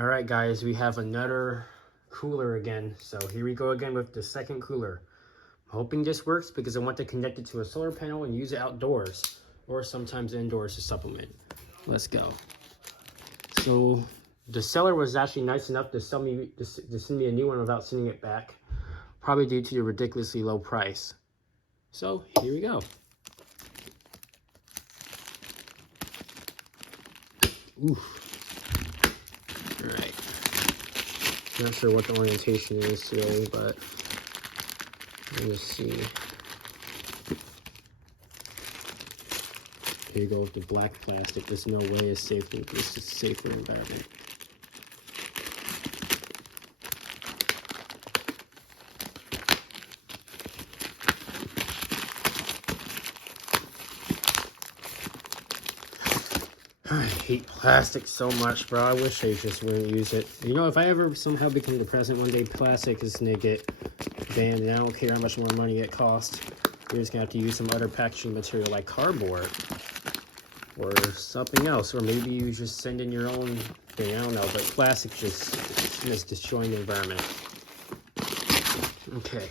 All right, guys, we have another cooler again. So here we go again with the second cooler. I'm hoping this works because I want to connect it to a solar panel and use it outdoors or sometimes indoors to supplement. Let's go. So the seller was actually nice enough to send me a new one without sending it back, probably due to the ridiculously low price. So here we go. Ooh. All right. Not sure what the orientation is today, but let me see. Here you go with the black plastic. There's no way it's safe. This is safe for the environment. I hate plastic so much, bro. I wish I just wouldn't use it. You know, if I ever somehow become the president one day, plastic is gonna get banned, and I don't care how much more money it costs. You're just gonna have to use some other packaging material like cardboard or something else, or maybe you just send in your own thing. I don't know, but plastic just is destroying the environment. Okay.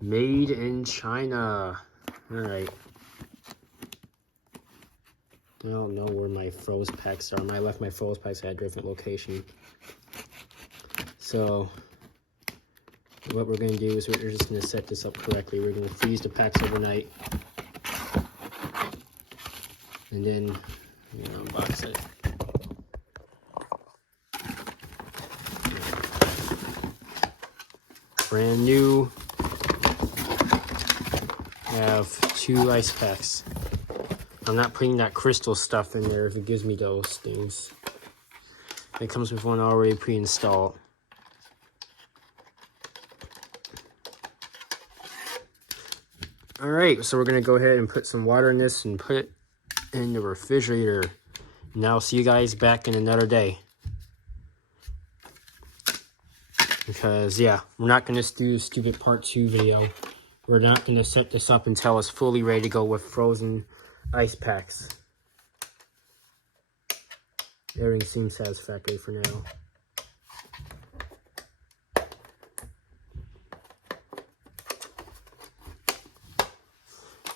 Made in China. All right. I don't know where my froze packs are. I left my froze packs at a different location. So what we're going to do is we're just going to set this up correctly. We're going to freeze the packs overnight. And then, unbox it. Brand new. I have 2 ice packs. I'm not putting that crystal stuff in there if it gives me those things. It comes with one already pre-installed. Alright, so we're going to go ahead and put some water in this and put it in the refrigerator. And I'll see you guys back in another day. Because, yeah, we're not going to do a stupid part 2 video. We're not going to set this up until it's fully ready to go with frozen ice packs. Everything seems satisfactory for now.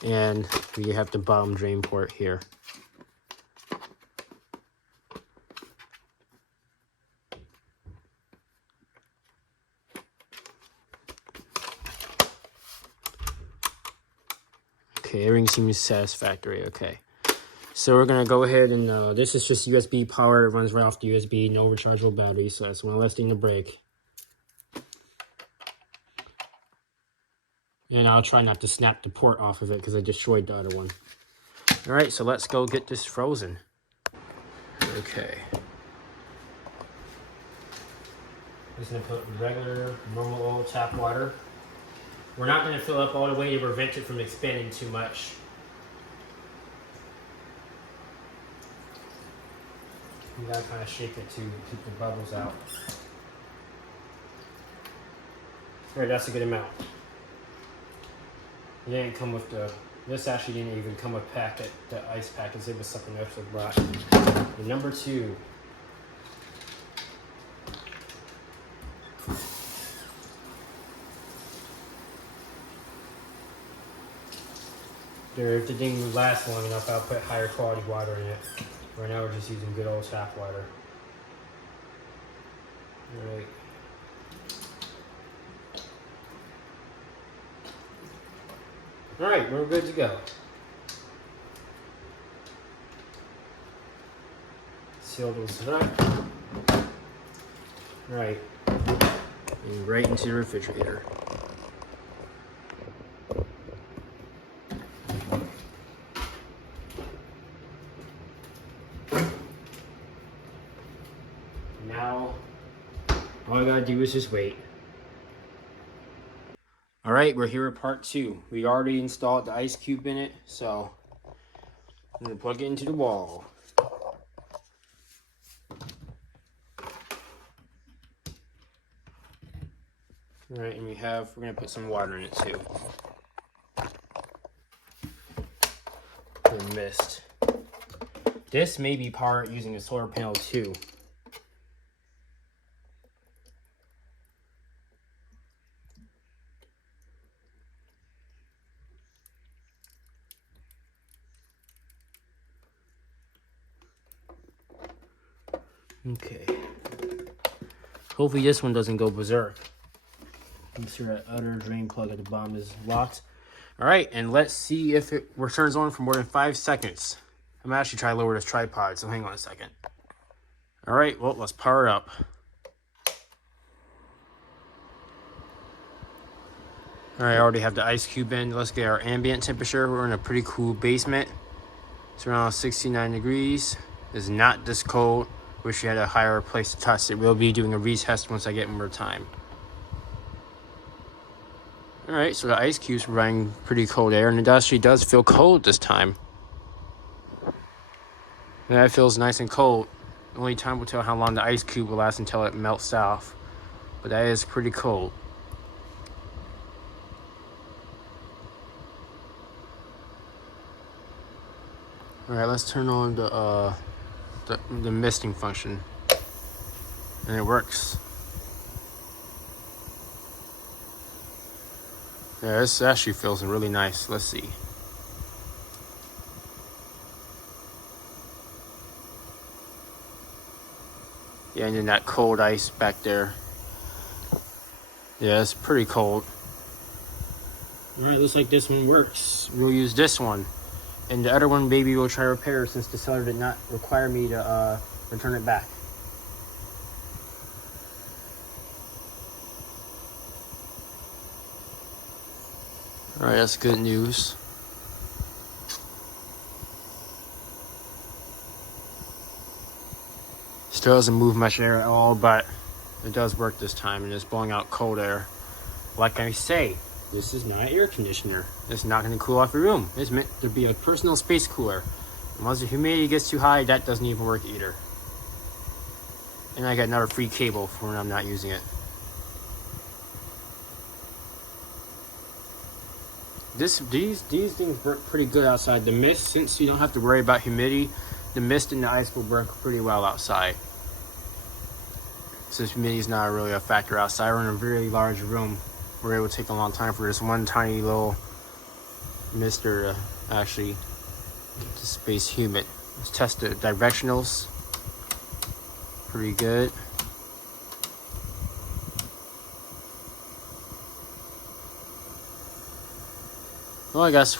And we have the bottom drain port here. Okay, everything seems satisfactory. Okay, so we're gonna go ahead and this is just USB power. It runs right off the USB, no rechargeable battery, so that's one less thing to break. And I'll try not to snap the port off of it because I destroyed the other one. All right, so let's go get this frozen. Okay. Just gonna put regular, normal old tap water. We're not gonna fill up all the way to prevent it from expanding too much. You gotta kind of shake it to keep the bubbles out. All right, that's a good amount. It didn't come with this actually didn't even come with the ice packets. It was something else I brought. And number 2. If the thing would last long enough, I'll put higher quality water in it. Right now we're just using good old tap water. Alright. Alright, we're good to go. Seal those up. Alright. And right into the refrigerator. Now, all I gotta do is just wait. All right, we're here at part 2. We already installed the ice cube in it, so I'm gonna plug it into the wall. All right, and we're gonna put some water in it too. And mist. This may be powered using a solar panel too. Okay. Hopefully this one doesn't go berserk. Make sure that outer drain plug at the bottom is locked. All right, and let's see if it returns on for more than 5 seconds. I'm actually trying to lower this tripod, so hang on a second. All right, well, let's power it up. All right, I already have the ice cube in. Let's get our ambient temperature. We're in a pretty cool basement. It's around 69 degrees. It's not this cold. Wish you had a higher place to test it. We'll be doing a retest once I get more time. All right, so the ice cube's running pretty cold air, and it actually does feel cold this time. Yeah, it feels nice and cold. Only time will tell how long the ice cube will last until it melts off. But that is pretty cold. All right, let's turn on the misting function, and it works. Yeah, this actually feels really nice. Let's see. Yeah, and then that cold ice back there. Yeah, it's pretty cold. All right, looks like this one works. We'll use this one. And the other one, maybe we'll try to repair since the seller did not require me to return it back. All right, that's good news. Still doesn't move much air at all, but it does work this time, and it's blowing out cold air. Like I say, this is not an air conditioner. It's not going to cool off your room. It's meant to be a personal space cooler. And once the humidity gets too high, that doesn't even work either. And I got another free cable for when I'm not using it. These things work pretty good outside. The mist, since you don't have to worry about humidity, the mist and the ice will work pretty well outside. Since humidity is not really a factor outside, we're in a very large room where it would take a long time for this one tiny little mister to actually get the space humid. Let's test the directionals. Pretty good. Well, I guess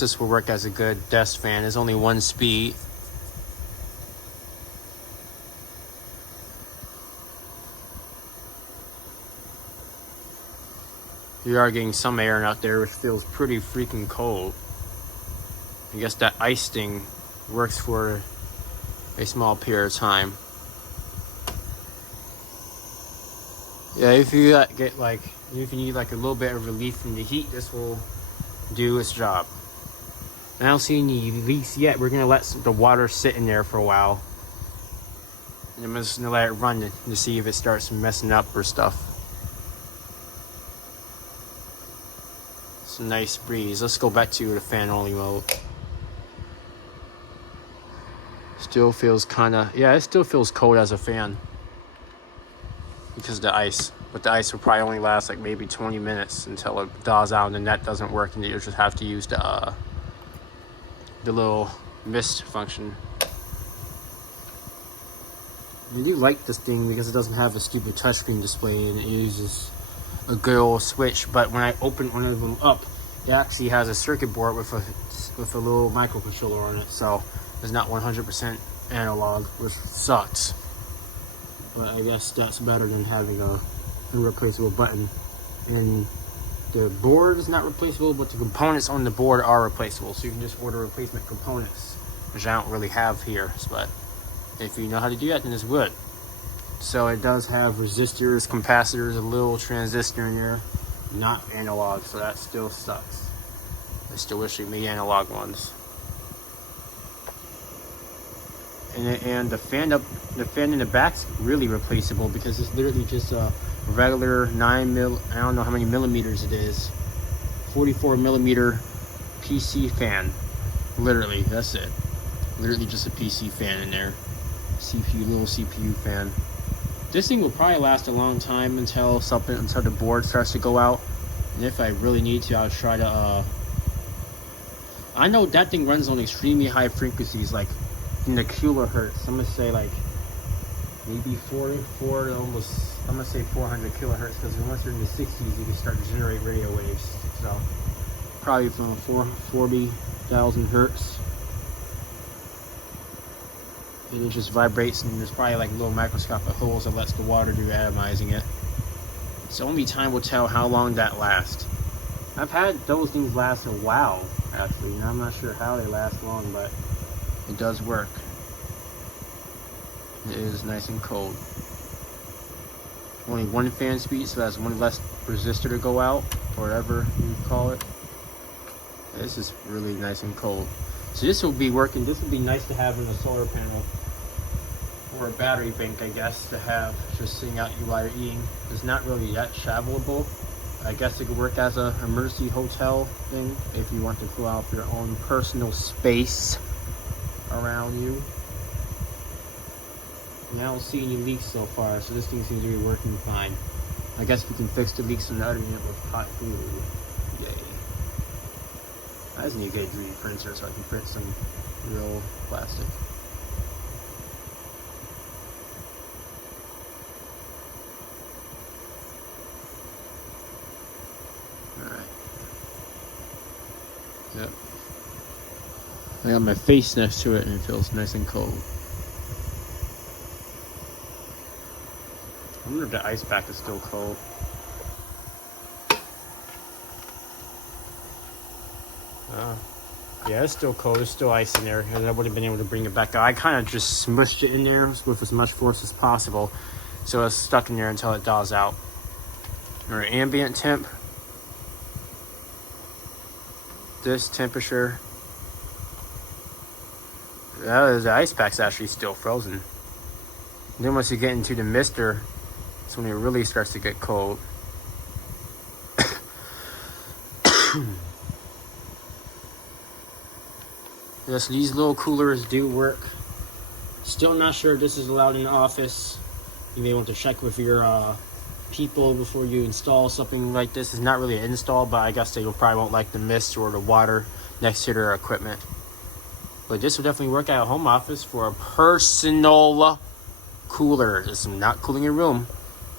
this will work as a good desk fan. It's only 1 speed. You are getting some air out there, which feels pretty freaking cold. I guess that ice thing works for a small period of time. Yeah, if you need like a little bit of relief from the heat, this will do its job. I don't see any leaks yet. We're gonna let the water sit in there for a while, and I'm just gonna let it run to see if it starts messing up or stuff. It's a nice breeze. Let's go back to the fan only mode. Still feels it still feels cold as a fan because of the ice. But the ice will probably only last like maybe 20 minutes until it thaws out and the net doesn't work, and you just have to use the little mist function. I do like this thing because it doesn't have a stupid touchscreen display and it uses a good old switch. But when I open one of them up, it actually has a circuit board with a little microcontroller on it, so it's not 100% analog, which sucks. But I guess that's better than having a irreplaceable button. And the board is not replaceable, but the components on the board are replaceable, so you can just order replacement components, which I don't really have here, but if you know how to do that, then it's good. So it does have resistors, capacitors, a little transistor in there, not analog, so that still sucks. I still wish we made analog ones. And the fan in the back's really replaceable because it's literally just a regular I don't know how many millimeters it is, 44 millimeter PC fan. Literally, that's it. Literally just a PC fan in there. Little CPU fan. This thing will probably last a long time until the board starts to go out. And if I really need to, I'll try to I know that thing runs on extremely high frequencies, like in the kilohertz. I'm gonna say like maybe 4 to almost, I'm gonna say 400 kilohertz, because once you're in the 60s, you can start to generate radio waves. So probably from 40,000 hertz. And it just vibrates, and there's probably like little microscopic holes that lets the water do atomizing it. So only time will tell how long that lasts. I've had those things last a while, actually, and I'm not sure how they last long, but it does work. It is nice and cold. Only one fan speed, so that's one less resistor to go out, or whatever you call it. This is really nice and cold. So this will be working. This would be nice to have in a solar panel, or a battery bank, I guess, to have just sitting out you while you're eating. It's not really that travelable. I guess it could work as an emergency hotel thing if you want to fill out your own personal space around you. And I don't see any leaks so far, so this thing seems to be working fine. I guess we can fix the leaks in the other unit with hot glue. Yay. I just need to get a 3D printer so I can print some real plastic. Alright. Yep. I got my face next to it and it feels nice and cold. I wonder if the ice pack is still cold. Yeah, it's still cold. There's still ice in there, and I would have been able to bring it back out. I kind of just smushed it in there with as much force as possible, so it's stuck in there until it thaws out. Or ambient temp. This temperature. The ice pack's actually still frozen. And then once you get into the mister, that's when it really starts to get cold. Yes, these little coolers do work. Still not sure if this is allowed in the office. You may want to check with your people before you install something like this. It's not really an install, but I guess they probably won't like the mist or the water next to their equipment. But this will definitely work at a home office for a personal cooler. It's not cooling your room.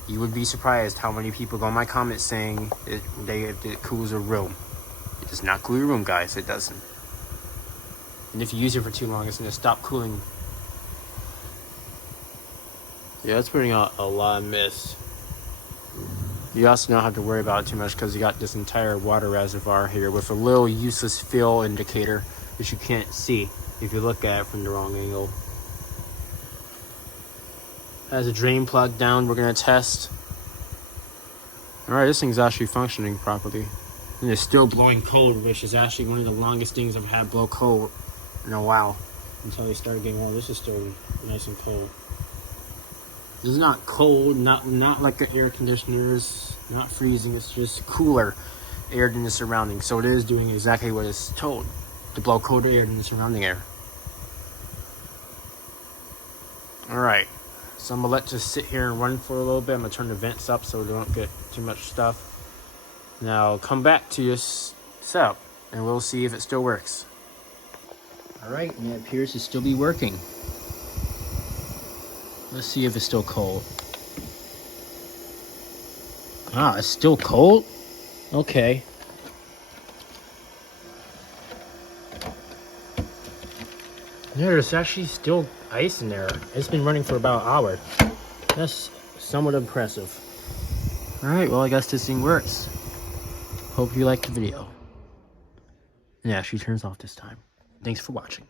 You would be surprised how many people go in my comments saying it cools a room. It does not cool your room, guys. It doesn't. And if you use it for too long, it's going to stop cooling. Yeah, it's putting out a lot of mist. You also don't have to worry about it too much because you got this entire water reservoir here with a little useless fill indicator, which you can't see if you look at it from the wrong angle. Has a drain plug down we're going to test. Alright, this thing's actually functioning properly. And it's still blowing cold, which is actually one of the longest things I've had blow cold in a while. Until they started getting warm. This is still nice and cold. This is not cold, not like an air conditioner. It's not freezing, it's just cooler air than the surrounding. So it is doing exactly what it's told, to blow colder air than the surrounding air. Alright, so I'm gonna let this sit here and run for a little bit. I'm gonna turn the vents up so we don't get too much stuff. Now I'll come back to this setup and we'll see if it still works. Alright, and it appears to still be working. Let's see if it's still cold. Ah, it's still cold? Okay. Yeah, there's actually still ice in there. It's been running for about an hour. That's somewhat impressive. Alright, well I guess this thing works. Hope you liked the video. And it actually turns off this time. Thanks for watching.